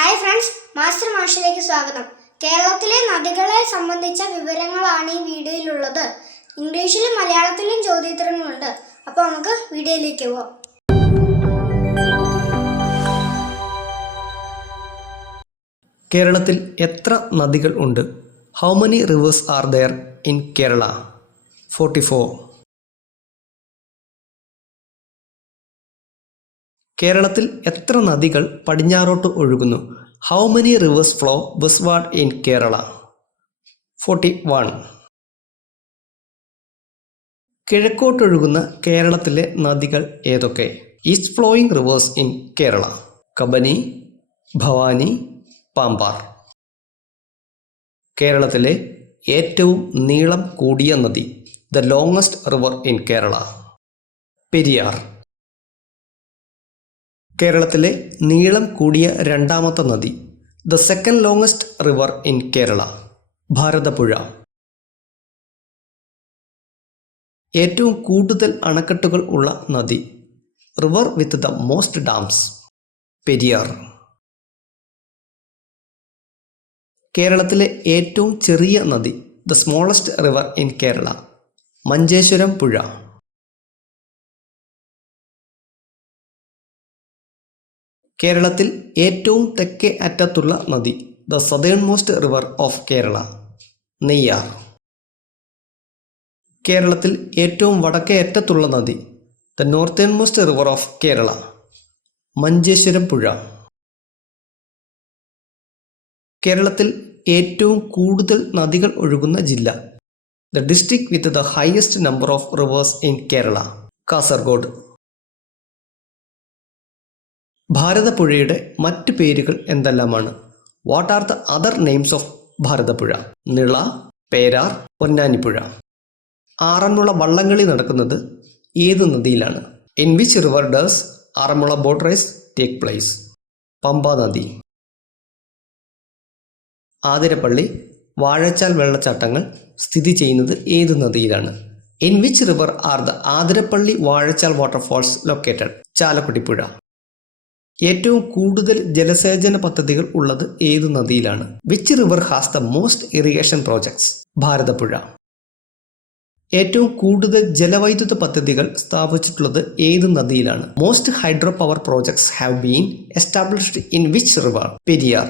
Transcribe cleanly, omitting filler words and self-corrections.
Hi friends, master മാഷിലേക്ക് സ്വാഗതം. കേരളത്തിലെ നദികളെ സംബന്ധിച്ച വിവരങ്ങളാണ് ഈ വീഡിയോയിലുള്ളത്. ഇംഗ്ലീഷിലും മലയാളത്തിലും ചോദ്യോത്തരങ്ങളുണ്ട്. അപ്പോൾ നമുക്ക് വീഡിയോയിലേക്ക് പോകാം. കേരളത്തിൽ എത്ര നദികൾ ഉണ്ട്? How many rivers are there in Kerala? 44. കേരളത്തിൽ എത്ര നദികൾ പടിഞ്ഞാറോട്ട് ഒഴുകുന്നു? How many rivers flow westward in Kerala? 41. കിഴക്കോട്ടൊഴുകുന്ന കേരളത്തിലെ നദികൾ ഏതൊക്കെ? East flowing rivers in Kerala: Kabini, Bhavani, Pambar. കേരളത്തിലെ ഏറ്റവും നീളം കൂടിയ നദി, the longest river in Kerala: Periyar. കേരളത്തിലെ നീളം കൂടിയ രണ്ടാമത്തെ നദി, the second longest river in Kerala: Bharathappuzha. ഏറ്റവും കൂടുതൽ അണക്കെട്ടുകൾ ഉള്ള നദി, river with the most dams: Periyar. കേരളത്തിലെ ഏറ്റവും ചെറിയ നദി, the smallest river in Kerala: Manjeshwaram പുഴ. കേരളത്തിൽ ഏറ്റവും തെക്കേ അറ്റത്തുള്ള നദി, the southernmost river of Kerala: Neyyar. കേരളത്തിൽ ഏറ്റവും വടക്കേ അറ്റത്തുള്ള നദി, the northernmost river of Kerala: Manjeshwaram പുഴ. കേരളത്തിൽ ഏറ്റവും കൂടുതൽ നദികൾ ഒഴുകുന്ന ജില്ല, the district with the highest number of rivers in Kerala: Kasaragod. ഭാരതപ്പുഴയുടെ മറ്റ് പേരുകൾ എന്തെല്ലാമാണ്? What are the other names of Bharathappuzha? Nila, Perar, Ponnanippuzha. Aranmula വള്ളംകളി നടക്കുന്നത് ഏത് നദിയിലാണ്? In which river does Aranmula boat race take place? Pampa നദി. ആതിരപ്പള്ളി, വാഴച്ചാൽ വെള്ളച്ചാട്ടങ്ങൾ സ്ഥിതി ചെയ്യുന്നത് ഏത് നദിയിലാണ്? In which river are the Athirappilly Vazhachal waterfalls located? Chalakudippuzha. ഏറ്റവും കൂടുതൽ ജലസേചന പദ്ധതികൾ ഉള്ളത് ഏത് നദിയിലാണ്? Which river has the most irrigation projects? Bharathappuzha. ഏറ്റവും കൂടുതൽ ജലവൈദ്യുത പദ്ധതികൾ സ്ഥാപിച്ചിട്ടുള്ളത് ഏത് നദിയിലാണ്? Most hydro power projects have been established in which river? Periyar.